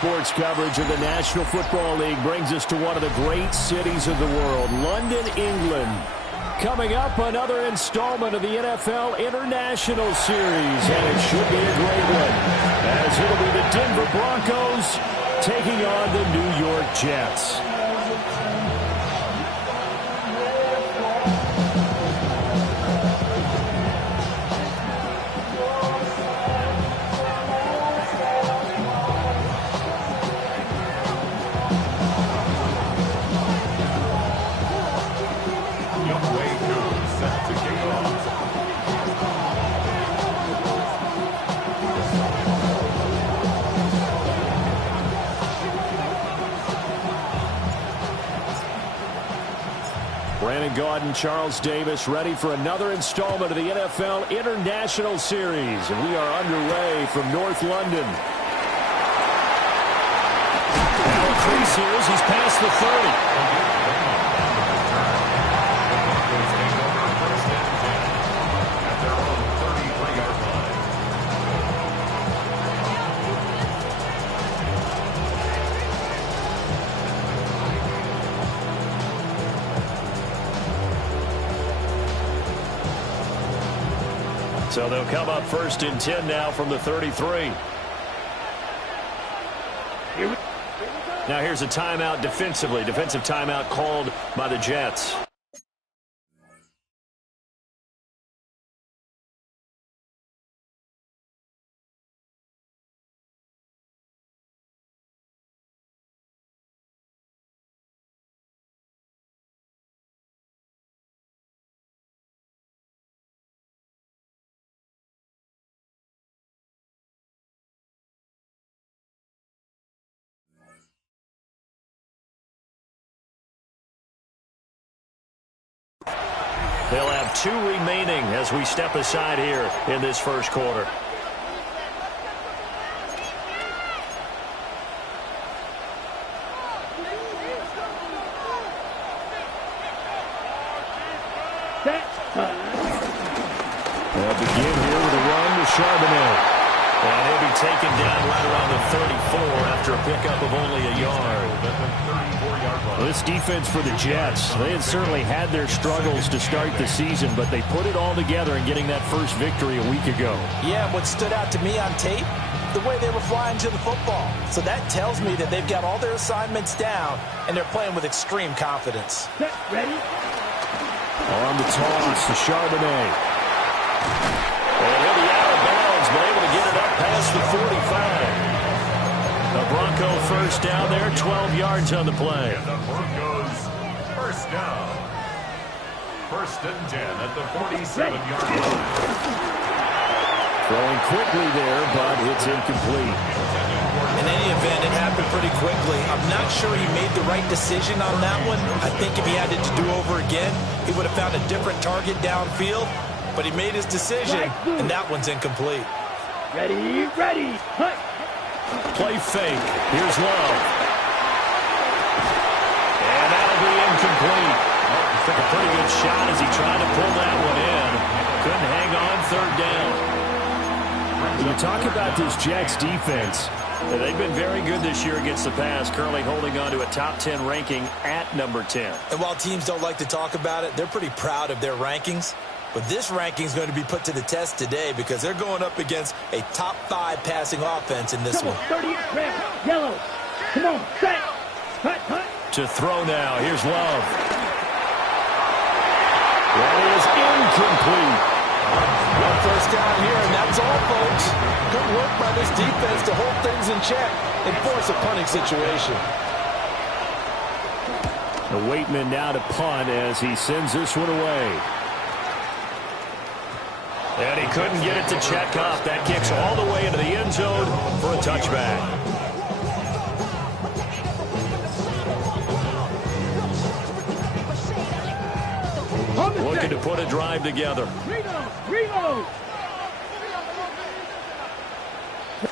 Sports coverage of the National Football League brings us to one of the great cities of the world, London, England. Coming up, another installment of the NFL International Series, and it should be a great one, as it'll be the Denver Broncos taking on the New York Jets. Brandon Gaudin, Charles Davis, ready for another installment of the NFL International Series. And we are underway from North London. Now increases, he's past the 30. So they'll come up first and 10 now from the 33. Now here's a timeout defensively. Defensive timeout called by the Jets. They'll have 2 remaining as we step aside here in this first quarter. They'll begin here with a run to Charbonnet. And he'll be taken down right around the 34 after a pickup of only a yard. Well, this defense for the Jets, they had certainly had their struggles to start the season, but they put it all together in getting that first victory a week ago. Yeah, what stood out to me on tape, the way they were flying to the football. So that tells me that they've got all their assignments down, and they're playing with extreme confidence. Ready? On the toss to Charbonnet. And he'll be out of bounds, but able to get it up past the 45. The Bronco first down there, 12 yards on the play. And the Broncos first down. First and 10 at the 47-yard line. Throwing quickly there, but it's incomplete. In any event, it happened pretty quickly. I'm not sure he made the right decision on that one. I think if he had it to do over again, he would have found a different target downfield. But he made his decision, and that one's incomplete. Ready, ready, hut. Play fake. Here's Love. And that'll be incomplete. Took a pretty good shot as he tried to pull that one in. Couldn't hang on, third down. When you talk about this Jets defense, they've been very good this year against the pass, currently holding on to a top 10 ranking at number 10. And while teams don't like to talk about it, they're pretty proud of their rankings. But this ranking is going to be put to the test today because they're going up against a top 5 passing offense in this one. 30, red, yellow. Come on, set. Hut, hut. To throw now. Here's Love. That is incomplete. Well, first down here, and that's all, folks. Good work by this defense to hold things in check and force a punting situation. The Waitman now to punt as he sends this one away. And he couldn't get it to check up. That kicks all the way into the end zone for a touchback. Looking to put a drive together. Reload.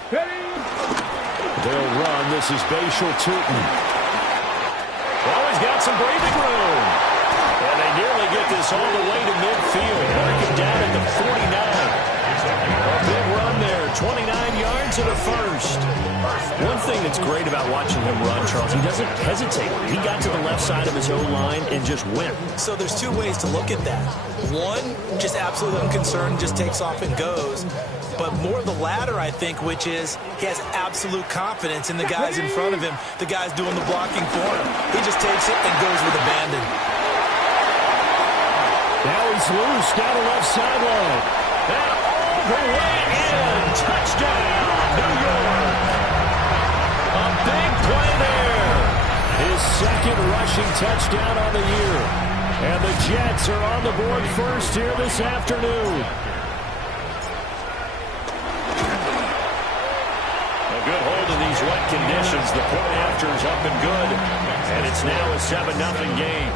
Ready. They'll run. This is Bashal Tootin. Oh, he's got some breathing room. And they nearly get this all the way to midfield. Mark it down at the 49. A big run there. there. 29 yards and a first. One thing that's great about watching him run, Charles, he doesn't hesitate. He got to the left side of his own line and just went. So there's two ways to look at that. One, just absolutely unconcerned, just takes off and goes. But more the latter, I think, which is he has absolute confidence in the guys in front of him, the guys doing the blocking for him. He just takes it and goes with abandon. Now he's loose down the left sideline. And all the way in. Touchdown, New York. A big play there. His second rushing touchdown on the year. And the Jets are on the board first here this afternoon. A good hold in these wet conditions. The point after is up and good. And it's now a 7-0 game.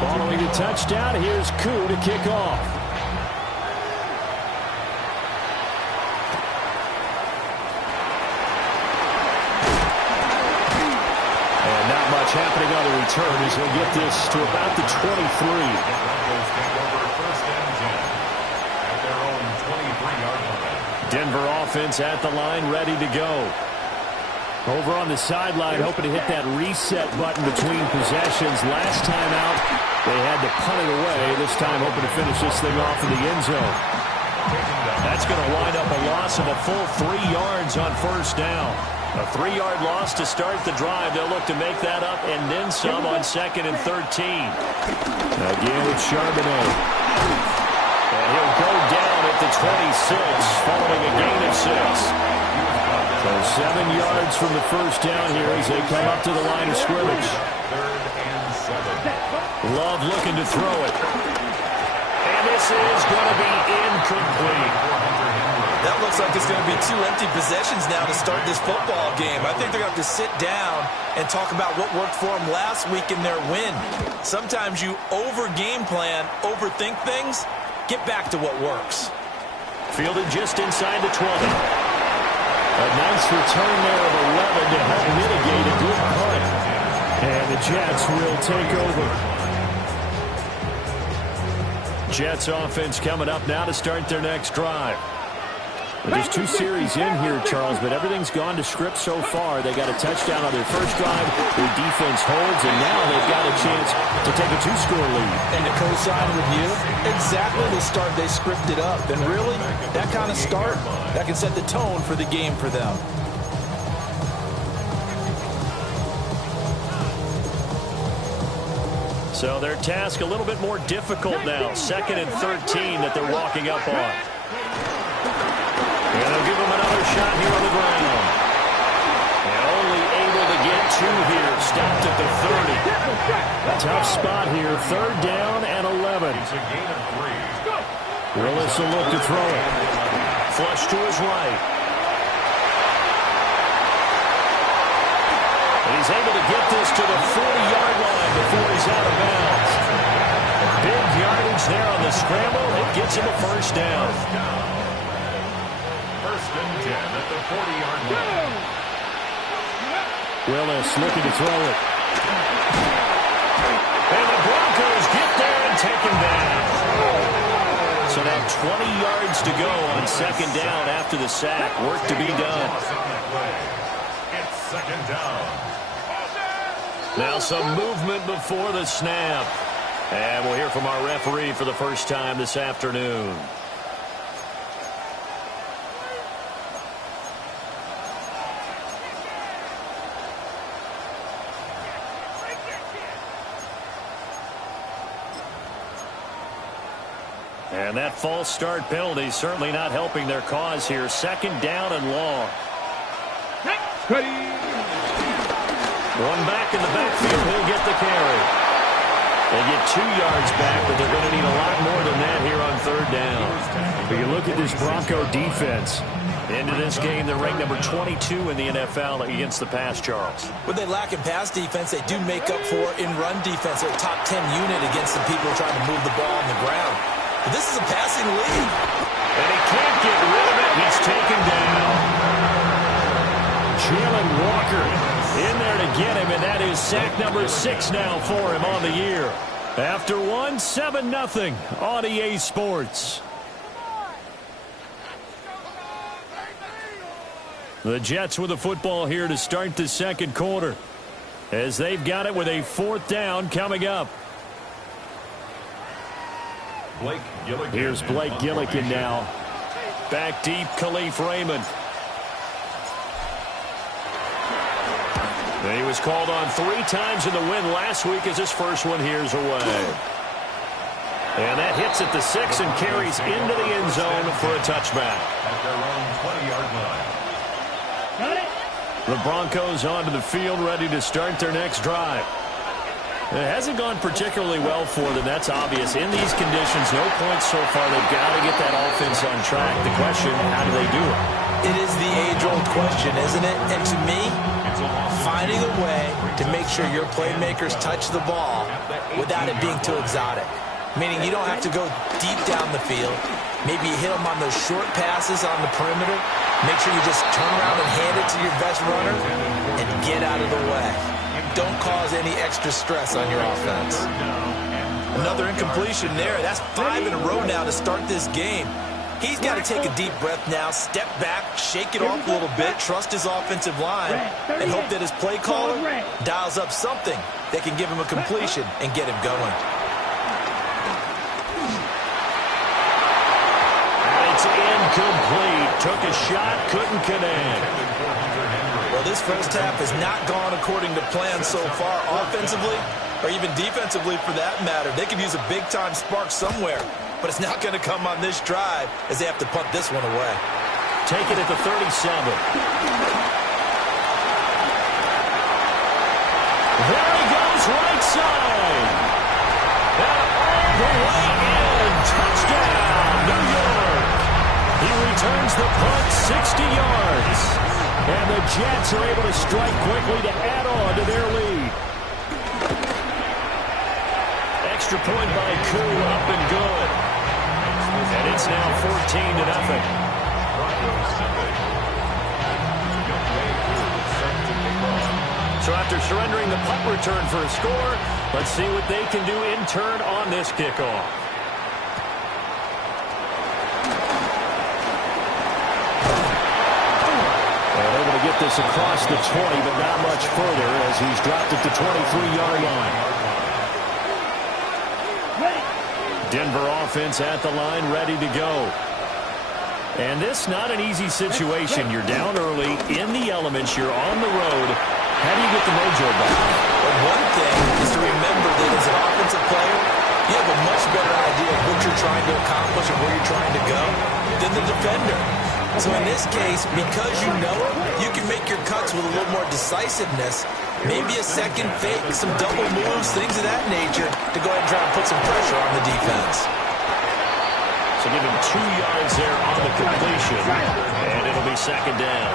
Following the touchdown, here's Koo to kick off. And not much happening on the return as he'll get this to about the 23. Denver offense at the line, ready to go. Over on the sideline, hoping to hit that reset button between possessions. Last time out, they had to punt it away. This time, hoping to finish this thing off in the end zone. That's going to wind up a loss of a full 3 yards on first down. A 3-yard loss to start the drive. They'll look to make that up and then some on 2nd and 13. Again, it's Charbonnet. And he'll go down at the 26, following a gain of 6. So 7 yards from the first down here as they come up to the line of scrimmage. Love looking to throw it. And this is going to be incomplete. That looks like it's going to be 2 empty possessions now to start this football game. I think they're going to have to sit down and talk about what worked for them last week in their win. Sometimes you over-game plan, overthink things, get back to what works. Fielded just inside the 20. A nice return there of 11 to help mitigate a good punt. And the Jets will take over. Jets offense coming up now to start their next drive. There's 2 series in here, Charles, but everything's gone to script so far. They got a touchdown on their first drive. Their defense holds, and now they've got a chance to take a 2-score lead. And to co-sign with you, exactly the start they scripted up. And really, that kind of start, that can set the tone for the game for them. So their task a little bit more difficult now. 2nd and 13 that they're walking up on. And they'll give him another shot here on the ground. And only able to get 2 here. Stopped at the 30. Tough spot here. 3rd down and 11. Willis will look to throw it. Flush to his right. And he's able to get this to the 40-yard line before he's out of bounds. Big yardage there on the scramble. It gets him a first down. 1st and 10 at the 40-yard line. Willis looking to throw it. And the Broncos get there and take him down. So now 20 yards to go on 2nd down after the sack. Work to be done. It's 2nd down. Now some movement before the snap. And we'll hear from our referee for the first time this afternoon. And that false start penalty certainly not helping their cause here. 2nd down and long. One back in the backfield. He'll get the carry. They get 2 yards back, but they're going to need a lot more than that here on 3rd down. But you look at this Bronco defense. Into this game, they're ranked number 22 in the NFL against the pass, Charles. What they lack in pass defense, they do make up for in run defense. They're a top 10 unit against the people trying to move the ball on the ground. But this is a passing league. And he can't get rid of it. He's taken down. Jalen Walker in there to get him, and that is sack number 6 now for him on the year. After one, 7-0 on EA Sports. The Jets with the football here to start the second quarter, as they've got it with a 4th down coming up. Here's Blake Gillikin now. Back deep, Khalif Raymond. He was called on 3 times in the win last week as his first one here's away. And that hits at the 6 and carries into the end zone for a touchback. At their own 20-yard line. The Broncos onto the field, ready to start their next drive. It hasn't gone particularly well for them, that's obvious. In these conditions, no points so far. They've got to get that offense on track. The question, how do they do it? It is the age-old question, isn't it? And to me, finding a way to make sure your playmakers touch the ball without it being too exotic. Meaning you don't have to go deep down the field. Maybe you hit them on those short passes on the perimeter. Make sure you just turn around and hand it to your best runner and get out of the way. Don't cause any extra stress on your offense. Another incompletion there. That's 5 in a row now to start this game. He's got to take a deep breath now, step back, shake it off a little bit, trust his offensive line, and hope that his play caller dials up something that can give him a completion and get him going. It's incomplete. Took a shot, couldn't connect. Well, this first half has not gone according to plan so far offensively, or even defensively for that matter. They could use a big-time spark somewhere, but it's not going to come on this drive as they have to punt this one away. Take it at the 37. There he goes, right side. And all the way in. Touchdown, New York. He returns the punt 60 yards. And the Jets are able to strike quickly to add on to their lead. Extra point by Koo, up and good. And it's now 14-0. So after surrendering the punt return for a score, let's see what they can do in turn on this kickoff. And able to get this across the 20, but not much further as he's dropped at the 23-yard line. Denver offense at the line, ready to go. And this not an easy situation. You're down early, in the elements, you're on the road. How do you get the mojo back? Well, one thing is to remember that as an offensive player, you have a much better idea of what you're trying to accomplish and where you're trying to go than the defender. So in this case, because you know it, you can make your cuts with a little more decisiveness. Maybe a second fake, some double moves, things of that nature to go ahead and try and put some pressure on the defense. So give him 2 yards there on the completion, and it'll be second down.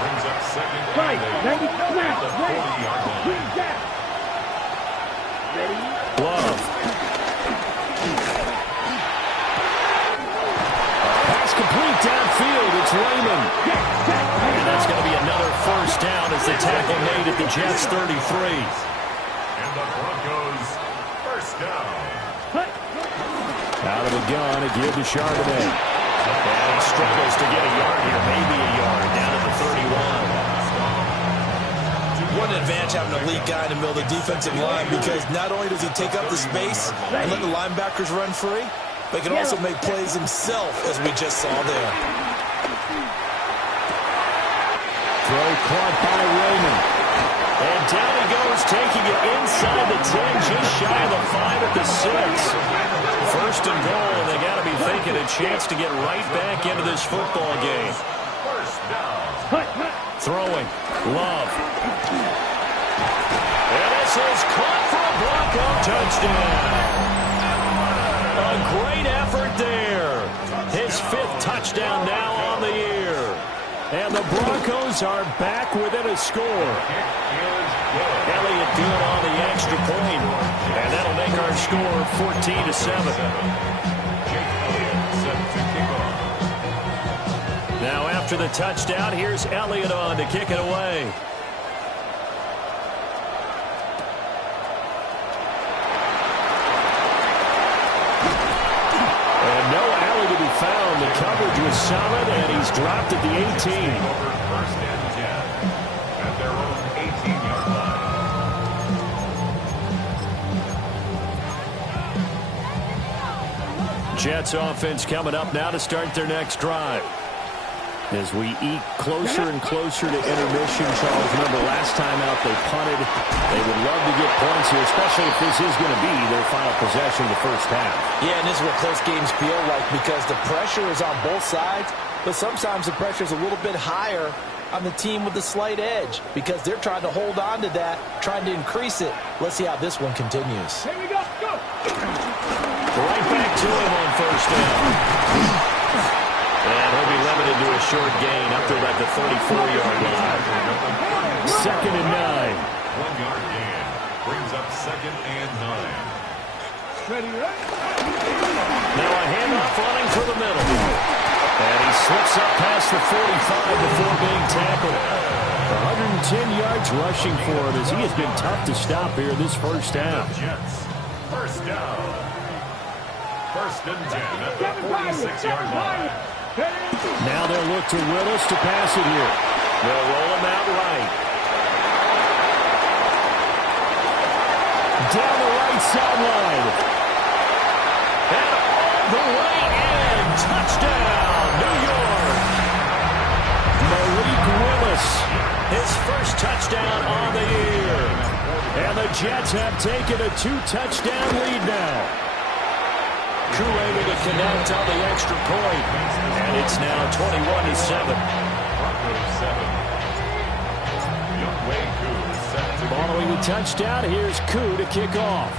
Brings up second and Right, 8 ready, snap, at the ready, 40-yard line. read that. Ready, Love. Pass complete downfield. It's Raymond. And that's going to be another first down as the tackle made at the Jets 33. And the Broncos first down. Out of the gun, a give to Charbonnet. And he struggles to get a yard here, maybe a yard, down at the 31. What an advantage having a lead guy in the middle of the defensive line, because not only does he take up the space and let the linebackers run free, but he can also make plays himself, as we just saw there. Throw caught by Raymond. And down he goes, taking it inside the 10, just shy of the 5 at the 6. First and goal, and they got to be thinking a chance to get right back into this football game. First down. Throwing. Love. And this is caught for a Bronco touchdown. A great effort there. His 5th touchdown now on the year. And the Broncos are back within a score. Elliott good on the extra point. And that'll make our score 14-7. Now after the touchdown, here's Elliott on to kick it away. is solid, and he's dropped at the 18. Over 1st and 10 at their own 18-yard line. Jets offense coming up now to start their next drive. As we eke closer and closer to intermission, Charles, remember last time out they punted. They would love to get points here, especially if this is going to be their final possession of the first half. Yeah, and this is what close games feel like because the pressure is on both sides, but sometimes the pressure is a little bit higher on the team with the slight edge because they're trying to hold on to that, trying to increase it. Let's see how this one continues. Here we go. Go. Right back to him on first down. And he'll be limited to a short gain up to about the 34-yard line. 2nd and 9. 1-yard gain brings up 2nd and 9. Ready, right? Now a handoff running for the middle. And he slips up past the 45 before being tackled. 110 yards rushing for him as he has been tough to stop here this first down. Jets, first down. 1st and 10 at the 46-yard line. Now they'll look to Willis to pass it here. They'll roll him out right. Down the right sideline. And all the way in. Touchdown, New York. Malik Willis, his first touchdown on the year. And the Jets have taken a 2-touchdown lead now. Koo able to connect on the extra point. And it's now 21-7. Following the touchdown, here's Koo to kick off.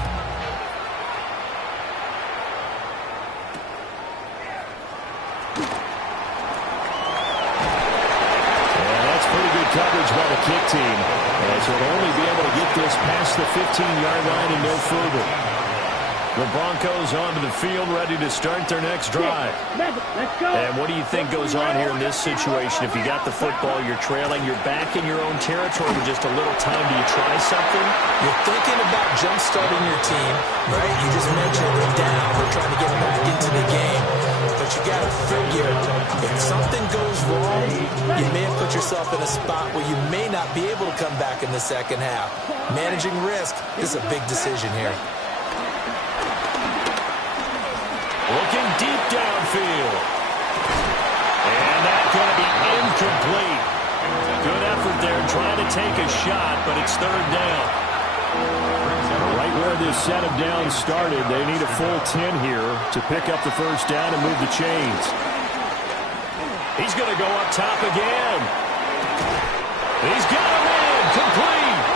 And that's pretty good coverage by the kick team, as he'll only be able to get this past the 15-yard line and no further. The Broncos onto the field, ready to start their next drive. Let's go. And what do you think goes on here in this situation? If you got the football, you're trailing, you're back in your own territory with just a little time. Do you try something? You're thinking about jump-starting your team, right? You just mentioned they're down. They're trying to get back into the game. But you got to figure, if something goes wrong, you may have put yourself in a spot where you may not be able to come back in the second half. Managing risk is a big decision here. Looking deep downfield. And that's going to be incomplete. Good effort there trying to take a shot, but it's 3rd down. Right where this set of downs started, they need a full 10 here to pick up the first down and move the chains. He's going to go up top again. He's got him in. Complete.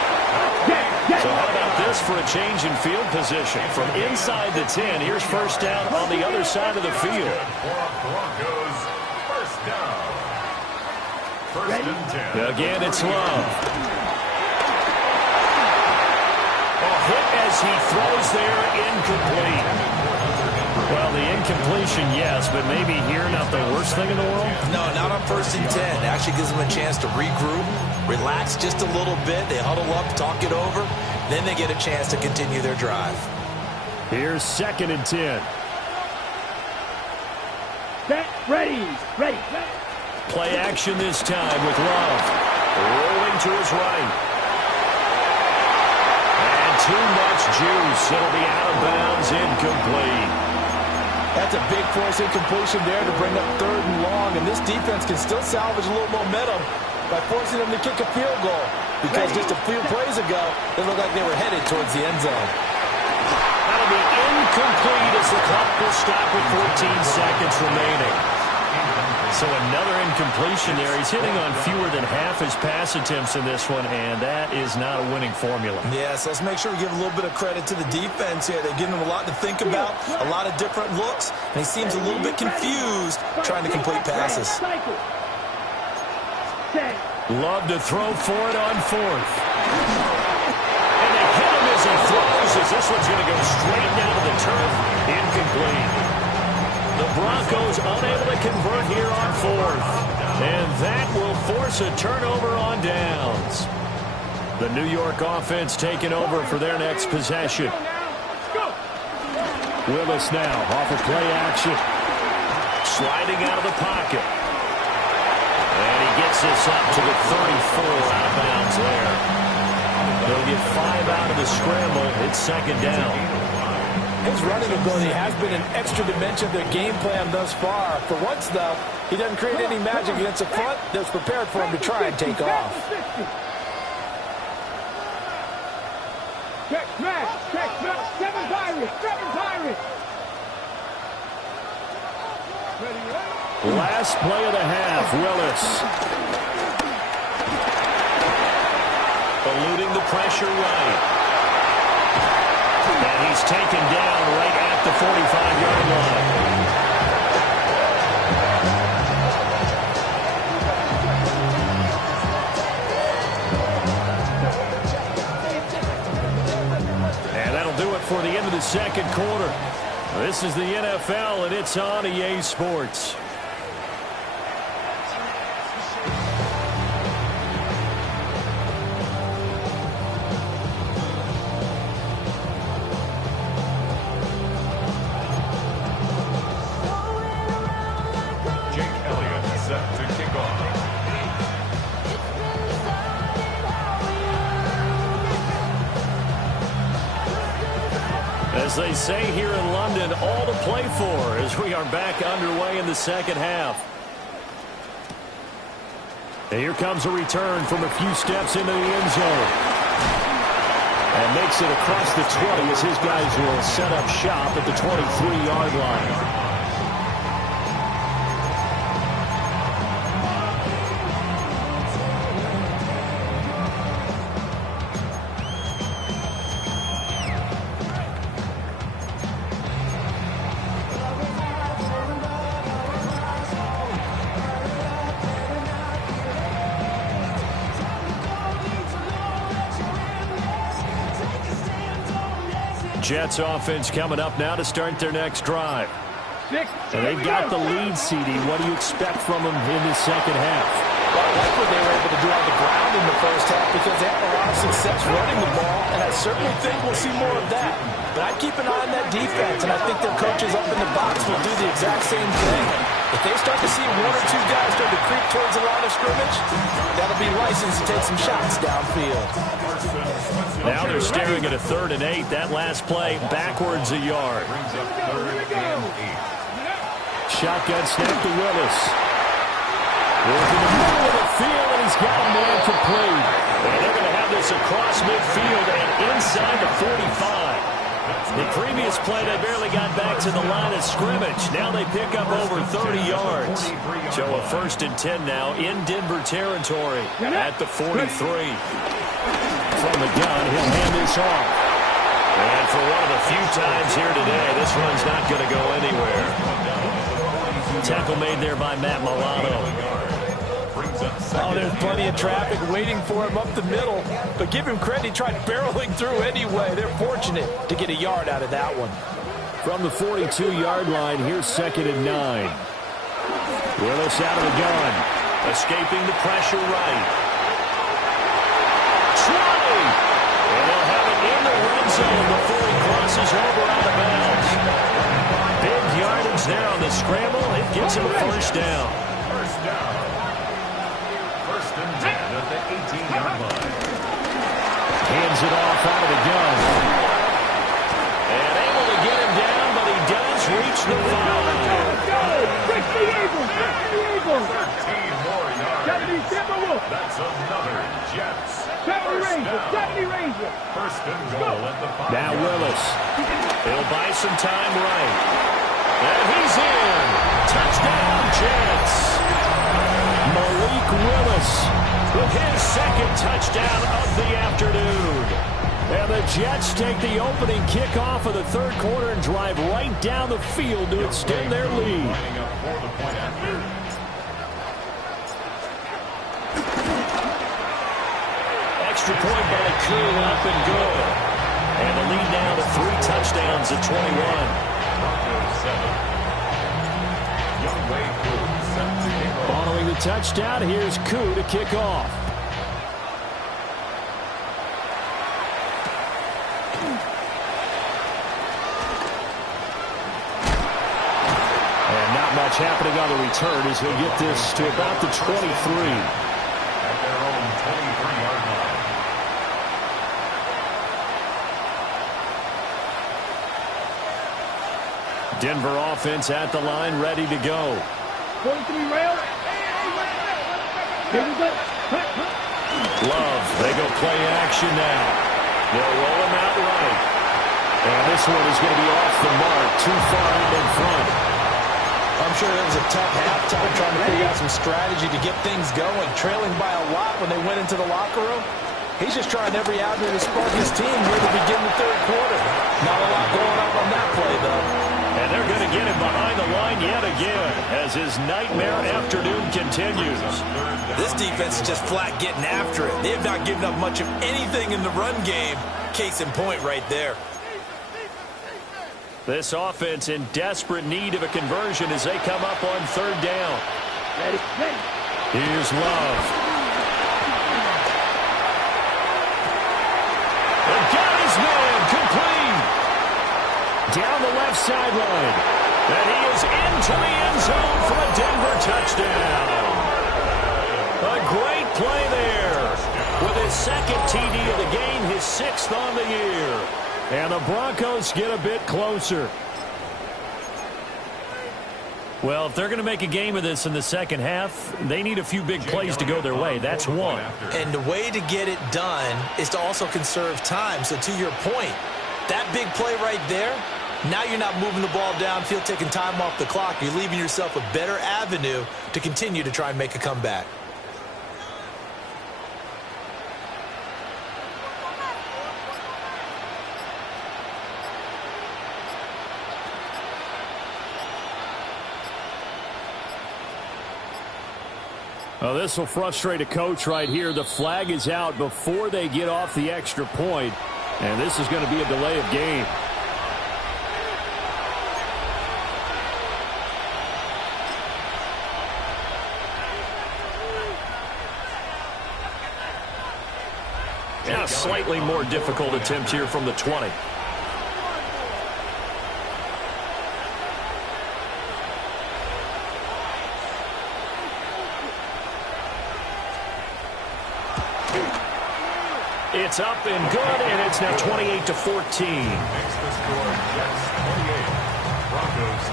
So how about this for a change in field position? From inside the 10, here's first down on the other side of the field. Broncos, first down. 1st and 10. Again, it's Love. A hit as he throws there, incomplete. Well, the incompletion, yes, but maybe here not the worst thing in the world? No, not on 1st and 10. It actually gives them a chance to regroup, relax just a little bit. They huddle up, talk it over. Then they get a chance to continue their drive. Here's 2nd and 10. Set, ready. Play action this time with Love. Rolling to his right. And too much juice. It'll be out of bounds, incomplete. That's a big force incompletion there to bring up 3rd and long, and this defense can still salvage a little momentum by forcing them to kick a field goal, because just a few plays ago, it looked like they were headed towards the end zone. That'll be incomplete as the clock will stop with 14 seconds remaining. So another incompletion there. He's hitting on fewer than half his pass attempts in this one, and that is not a winning formula. Yes, let's make sure we give a little bit of credit to the defense here. They're giving him a lot to think about, a lot of different looks, and he seems a little bit confused trying to complete passes. Love to throw for it on 4th. And they hit him as he throws, as this one's going to go straight down to the turf. Incomplete. The Broncos unable to convert here on 4th. And that will force a turnover on downs. The New York offense taking over for their next possession. Willis now off of play action. sliding out of the pocket. And he gets this up to the 34, out of bounds there. They'll get 5 out of the scramble. It's second down. His running ability has been an extra dimension of their game plan thus far. For once, though, he doesn't create any magic against the front that's prepared for him to try and take off. Check, smash, 7 Pirates, 7 Pirates. Last play of the half, Willis. Eluding the pressure right. And he's taken down right at the 45-yard line. And that'll do it for the end of the second quarter. This is the NFL, and it's on EA Sports. As they say here in London, all to play for as we are back underway in the second half. And here comes a return from a few steps into the end zone. And makes it across the 20 as his guys will set up shop at the 23-yard line. Jets offense coming up now to start their next drive. And they've got the lead, CD. What do you expect from them in the second half? Well, I like what they were able to do on the ground in the first half because they had a lot of success running the ball, and I certainly think we'll see more of that. But I'd keep an eye on that defense, and I think their coaches up in the box will do the exact same thing. If they start to see 1 or 2 guys start to creep towards the line of scrimmage, that'll be license to take some shots downfield. Now they're staring at a 3rd and 8. That last play backwards a yard. Shotgun snap to Willis. Goes in the middle of the field, and he's got a man complete. And they're going to have this across midfield and inside the 45. The previous play, they barely got back to the line of scrimmage. Now they pick up over 30 yards. So a 1st and 10 now in Denver territory at the 43. From the gun, he'll hand this off. And for one of the few times here today, this run's not going to go anywhere. Tackle made there by Matt Milano. Oh, there's plenty of traffic waiting for him up the middle. But give him credit, he tried barreling through anyway. They're fortunate to get a yard out of that one. From the 42-yard line, here's 2nd and 9. Willis out of the gun. Escaping the pressure right. 20! And they'll have it in the red zone before he crosses over out of bounds. Big yardage there on the scramble. It gives him a 1st down. 1st down. 1st and 10 at the 18-yard line. Hands it off out of the gun. And able to get him down, but he does reach the 5. Fix the Eagles! Fix the Eagles! 13 more yards. That's another Jets. 70 Rangers! 70 Rangers! 1st and goal at the 5. Now Willis. He'll buy some time right. And he's in. Touchdown, Jets. Malik Willis with his 2nd touchdown of the afternoon. And the Jets take the opening kickoff of the 3rd quarter and drive right down the field to extend their lead. Extra point by the crew, up and good. And the lead now to 3 touchdowns at 21. Following the touchdown, here's Koo to kick off. And not much happening on the return as they get this to about the 23. At their own 23-yard line. Denver offense at the line, ready to go. 43 rail. Here we go. Love, they go play action now. They'll roll him out right. And this one is going to be off the mark, too far out in front. I'm sure it was a tough halftime trying to figure out some strategy to get things going. Trailing by a lot when they went into the locker room. He's just trying every avenue to spark his team here to begin the third quarter. Not a lot going on that play, though. And they're going to get him behind the line yet again as his nightmare afternoon continues. This defense is just flat getting after it. They have not given up much of anything in the run game. Case in point right there. This offense in desperate need of a conversion as they come up on third down. Ready, ready. Here's Love. And got his man complete. Down the left sideline. And he is into the end zone for a Denver touchdown. A great play there. With his second TD of the game, his sixth on the year. And the Broncos get a bit closer. Well, if they're going to make a game of this in the second half, they need a few big plays to go their way. That's one. And the way to get it done is to also conserve time. So to your point, that big play right there, now you're not moving the ball downfield, taking time off the clock. You're leaving yourself a better avenue to continue to try and make a comeback. Well, this will frustrate a coach right here. The flag is out before they get off the extra point, and this is going to be a delay of game. Yeah, a slightly more difficult attempt here from the 20. It's up and good, and it's now 28-14. Makes the score Jets 28, Broncos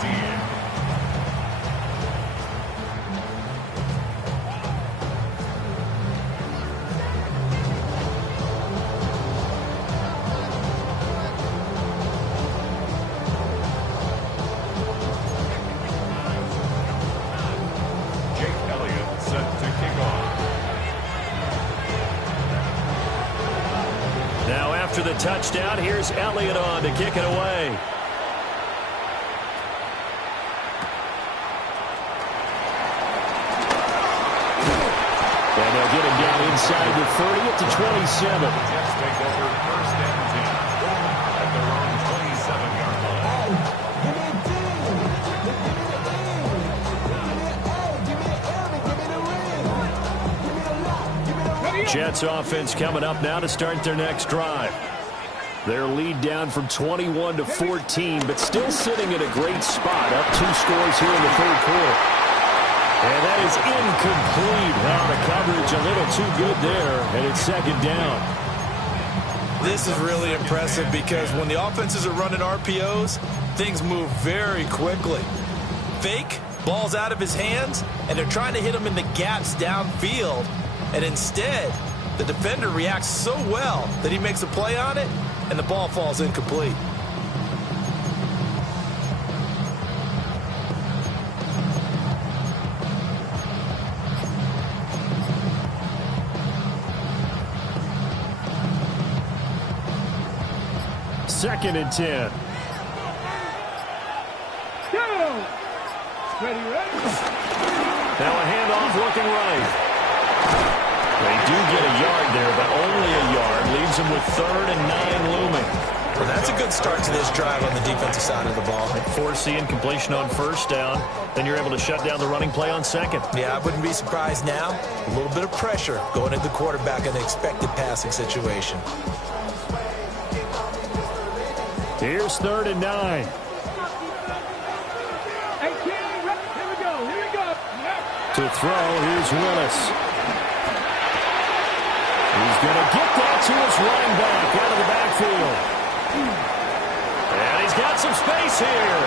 14. After the touchdown, here's Elliott on to kick it away. And they'll get him down inside the 30 at the 27. Jets take over first and 10 at their own 27-yard line. Jets offense coming up now to start their next drive. Their lead down from 21 to 14, but still sitting at a great spot, up 2 scores here in the third quarter. And that is incomplete. Well, the coverage a little too good there, and it's second down. This is really impressive because when the offenses are running RPOs, things move very quickly. Fake, ball's out of his hands, and they're trying to hit him in the gaps downfield. And instead, the defender reacts so well that he makes a play on it, and the ball falls incomplete. Second and 10. Go! Ready, ready. Now a handoff looking right. They do get a yard there, but only a yard. Leaves them with 3rd and 9 looming. Well, that's a good start to this drive on the defensive side of the ball. Forcing completion on first down. Then you're able to shut down the running play on second. Yeah, I wouldn't be surprised now. A little bit of pressure going into the quarterback in an expected passing situation. Here's 3rd and 9. 18, To throw, here's Willis. He's going to get that to his running back out of the backfield. And he's got some space here.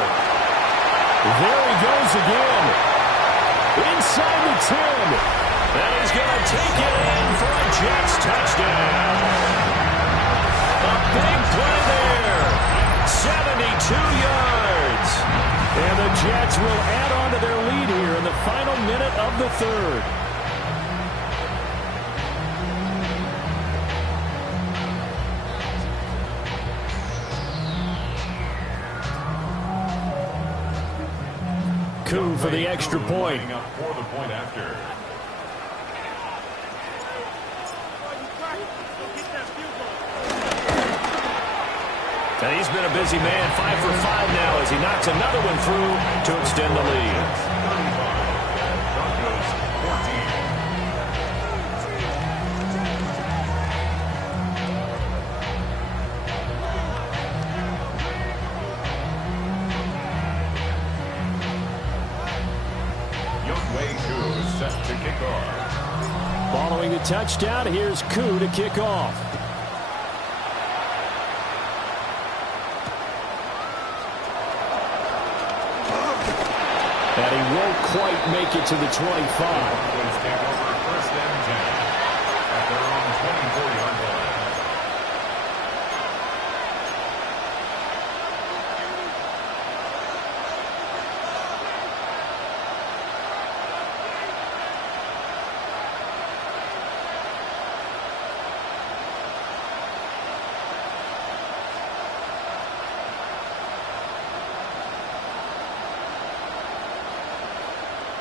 There he goes again. Inside the 10. And he's going to take it in for a Jets touchdown. A big play there. 72 yards. And the Jets will add on to their lead here in the final minute of the third. Koo for the extra point. For the point after. And he's been a busy man, 5 for 5 now as he knocks another one through to extend the lead. 35. Broncos 14. Set to kick off. Following the touchdown, here's Koo to kick off. And he won't quite make it to the 25. Broncos take over first and 10 at their own 24-yard line.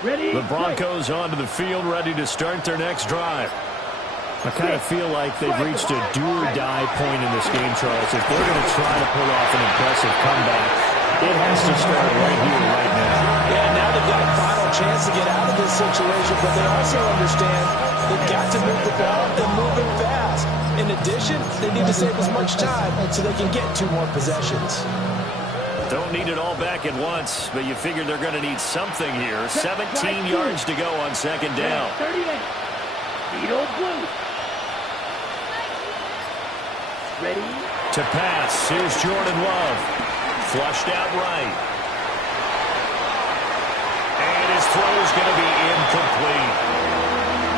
Ready? The Broncos onto the field, ready to start their next drive. I kind of feel like they've reached a do-or-die point in this game, Charles. If they're going to try to pull off an impressive comeback, it has to start right here, right now. Yeah, now they've got a final chance to get out of this situation, but they also understand they've got to move the ball and move it fast. In addition, they need to save as much time so they can get 2 more possessions. Don't need it all back at once, but you figure they're going to need something here. 17 yards to go on second down. 38. Beetle blue. Ready? To pass, here's Jordan Love. Flushed out right. And his throw's going to be incomplete.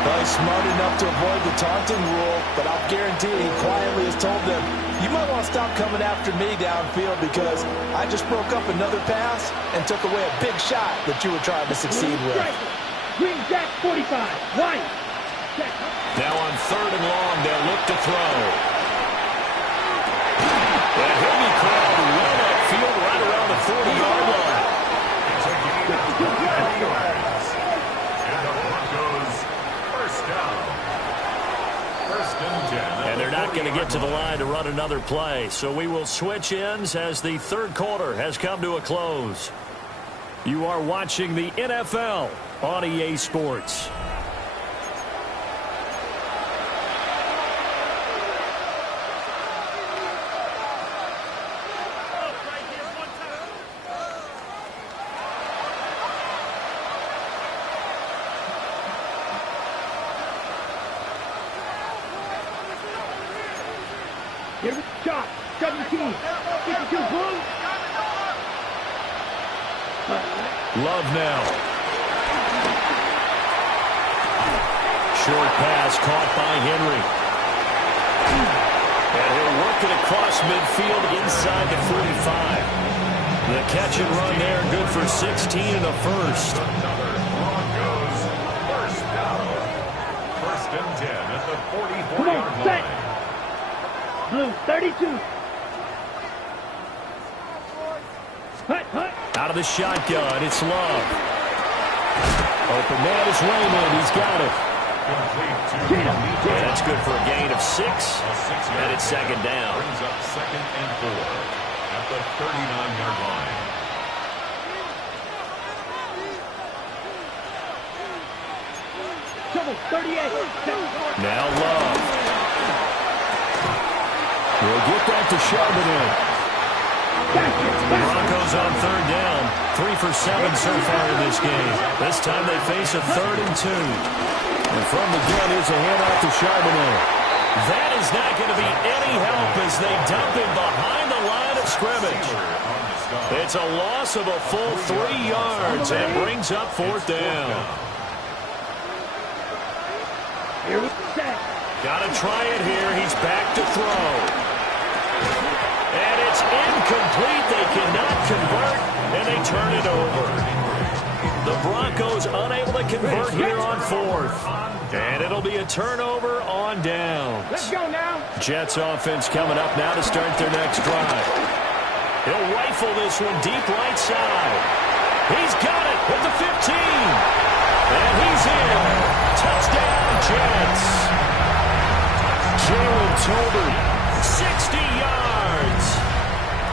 Well, he's smart enough to avoid the taunting rule, but I'll guarantee he quietly has told them, you might want to stop coming after me downfield because I just broke up another pass and took away a big shot that you were trying to succeed with. Green Jack 45. White. Now on 3rd and long, they'll look to throw. And he'll be called well upfield right around the 40-yard line. It's a gain of 20 yards. And the Broncos first down. First and 10. And they're not going to get to the line to run another play. So we will switch ends as the third quarter has come to a close. You are watching the NFL on EA Sports. Here's the shot. 17. 52 blue. Love now. Short pass caught by Henry. And he'll work it across midfield inside the 45. The catch and run there, good for 16 and a first. Another Broncos first down. First and 10 at the 44-yard line. Blue 32. Hut, hut. Out of the shotgun, it's Love. Open man is Raymond. He's got it. Complete to And that's good for a gain of 6. And it's second down. Brings up second and 4 at the 39-yard line. Double 38. Now Love. We'll get that to Charbonnet. The Broncos on third down. 3 for 7 so far in this game. This time they face a 3rd and 2. And from the gun, here's a handoff to Charbonnet. That is not going to be any help as they dump him behind the line of scrimmage. It's a loss of a full 3 yards and brings up 4th down. Got to try it here. He's back to throw. And it's incomplete. They cannot convert, and they turn it over. The Broncos unable to convert here on 4th. And it'll be a turnover on downs. Let's go now. Jets offense coming up now to start their next drive. He'll rifle this one deep right side. He's got it at the 15. And he's in. Touchdown, Jets. Jalen Tolbert, 60 yards.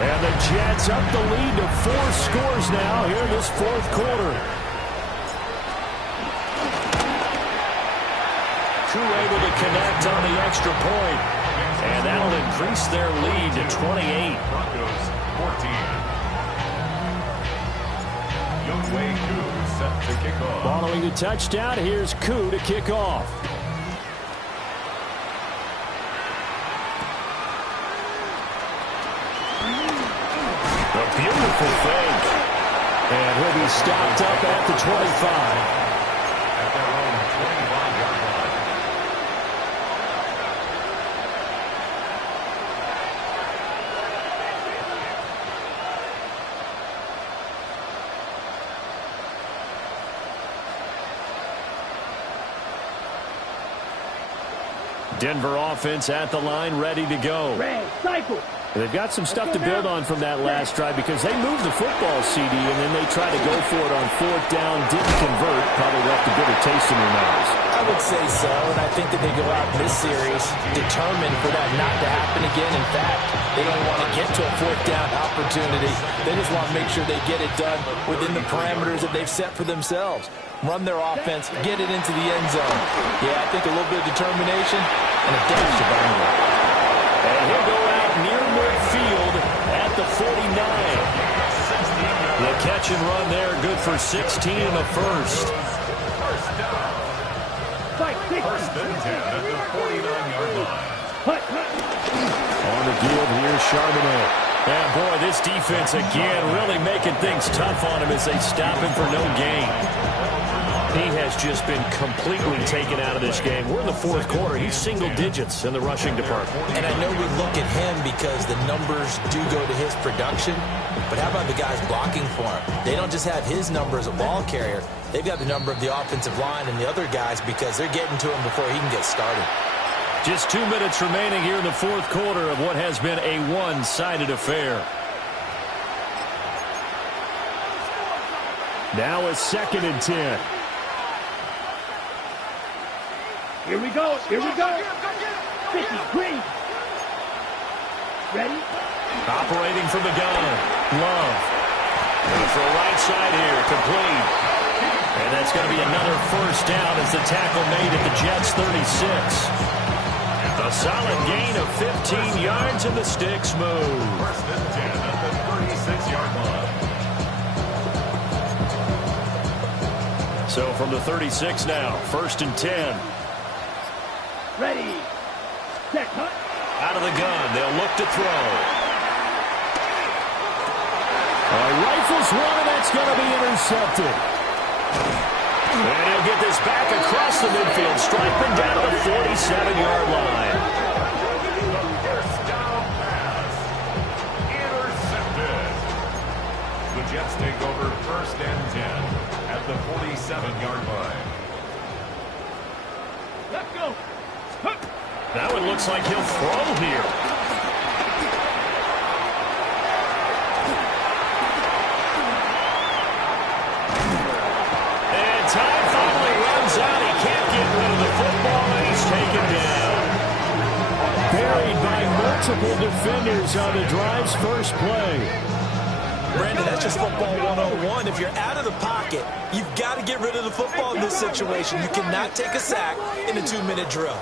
And the Jets up the lead to 4 scores now here in this 4th quarter. Koo able to connect on the extra point. And that'll increase their lead to 28. Broncos 14. Youngway Koo set to kick off. Following the touchdown, here's Koo to kick off. A beautiful fake. And he'll be stopped up at the 25. At their own 25-yard line. Denver offense at the line, ready to go. Red, cycle. They've got some stuff to build on from that last drive because they moved the football, CD, and then they tried to go for it on 4th down, didn't convert, probably left a bitter taste in their mouths. I would say so, and I think that they go out in this series determined for that not to happen again. In fact, they don't want to get to a 4th down opportunity. They just want to make sure they get it done within the parameters that they've set for themselves. Run their offense, get it into the end zone. Yeah, I think a little bit of determination and a dash of anger. And he'll go out near midfield at the 49. The catch and run there, good for 16 and a first. First down. First and 10 at the 49-yard line. On the give, here's Charbonnet. And boy, this defense again really making things tough on him as they stop him for no gain. He has just been completely taken out of this game. We're in the 4th quarter. He's single digits in the rushing department. And I know we look at him because the numbers do go to his production, but how about the guys blocking for him? They don't just have his number as a ball carrier. They've got the number of the offensive line and the other guys because they're getting to him before he can get started. Just 2 minutes remaining here in the 4th quarter of what has been a one-sided affair. Now a 2nd and 10. Here we go. Here we go. 50, green. Ready? Operating from the gun. Love. Going to throw right side here. Complete. And that's going to be another first down as the tackle made at the Jets' 36. A solid gain of 15 yards and the sticks move. First and 10 at the 36-yard line. So from the 36 now, 1st and 10. Ready. Set, cut. Out of the gun, they'll look to throw. Rifles one, and that's going to be intercepted. And he'll get this back across the midfield, striping down to the 47-yard line. The first down pass. Intercepted. The Jets take over 1st and 10 at the 47-yard line. Let's go. That one looks like he'll throw here. And time finally runs out. He can't get rid of the football, and he's taken down. Buried by multiple defenders on the drive's first play. Brandon, that's just football 101. If you're out of the pocket, you've got to get rid of the football in this situation. You cannot take a sack in a 2-minute drill.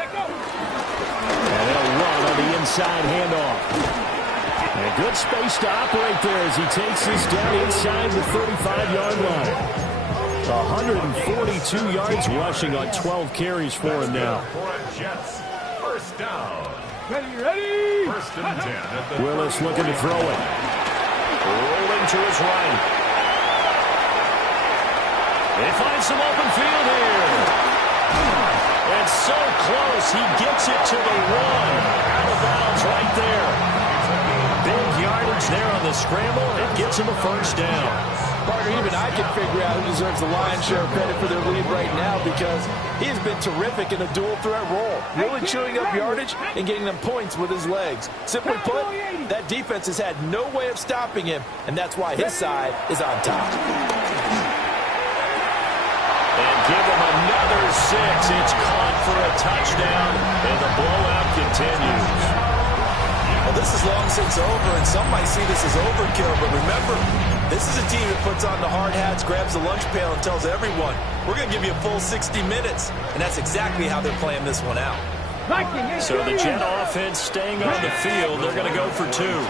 And they'll run on the inside handoff. And good space to operate there as he takes this down inside the 35-yard line. 142 yards rushing on 12 carries for him now. Jets. First down. Ready? First and 10. Willis looking to throw it. Rolling to his right. They find some open field here. And so close, he gets it to the 1. Out of bounds right there. Big yardage there on the scramble, and it gets him a first down. Parker, even I can figure out who deserves the lion's share of credit for their lead right now, because he has been terrific in a dual threat role, really chewing up yardage and getting them points with his legs. Simply put, that defense has had no way of stopping him, and that's why his side is on top. And give him another 6. It's caught for a touchdown, and the blowout continues. Well, this is long since over, and some might see this as overkill, but remember, this is a team that puts on the hard hats, grabs the lunch pail, and tells everyone, we're going to give you a full 60 minutes. And that's exactly how they're playing this one out. So the Jet offense staying on the field. They're going to go for 2. And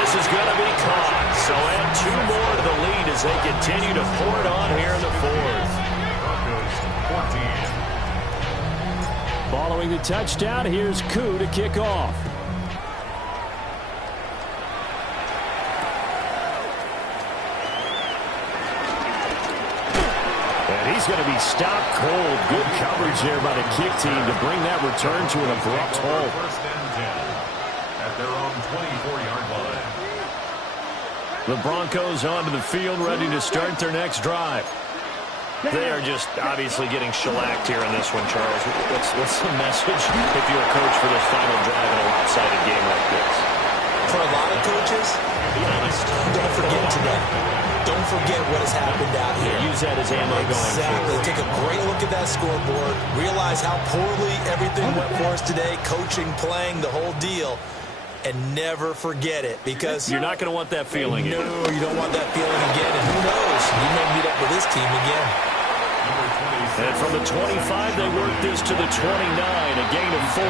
this is going to be caught. So add 2 more to the lead as they continue to pour it on here in the 4th. Following the touchdown, here's Koo to kick off. And he's going to be stopped cold. Good coverage there by the kick team to bring that return to an abrupt halt. First and 10 at their own 24-yard line. The Broncos onto the field, ready to start their next drive. They are just obviously getting shellacked here in this one, Charles. What's the message if you're a coach for this final drive in a lopsided game like this? For a lot of coaches, be honest, don't forget today. Don't forget what has happened out here. Use that as ammo going Exactly. forward. Take a great look at that scoreboard. Realize how poorly everything went for us today. Coaching, playing, the whole deal. And never forget it, because You're not going to want that feeling. No, you don't want that feeling again. And who knows? You may meet up with this team again. And from the 25, they work this to the 29, a gain of 4.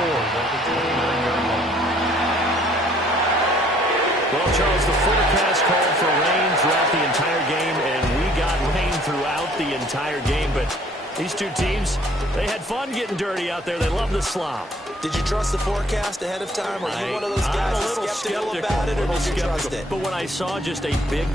Well, Charles, the forecast called for rain throughout the entire game, and we got rain throughout the entire game. But these two teams, they had fun getting dirty out there. They love the slop. Did you trust the forecast ahead of time? Or are you one of those guys I'm a little skeptical skeptical about it, or did you trust it? But when I saw just a big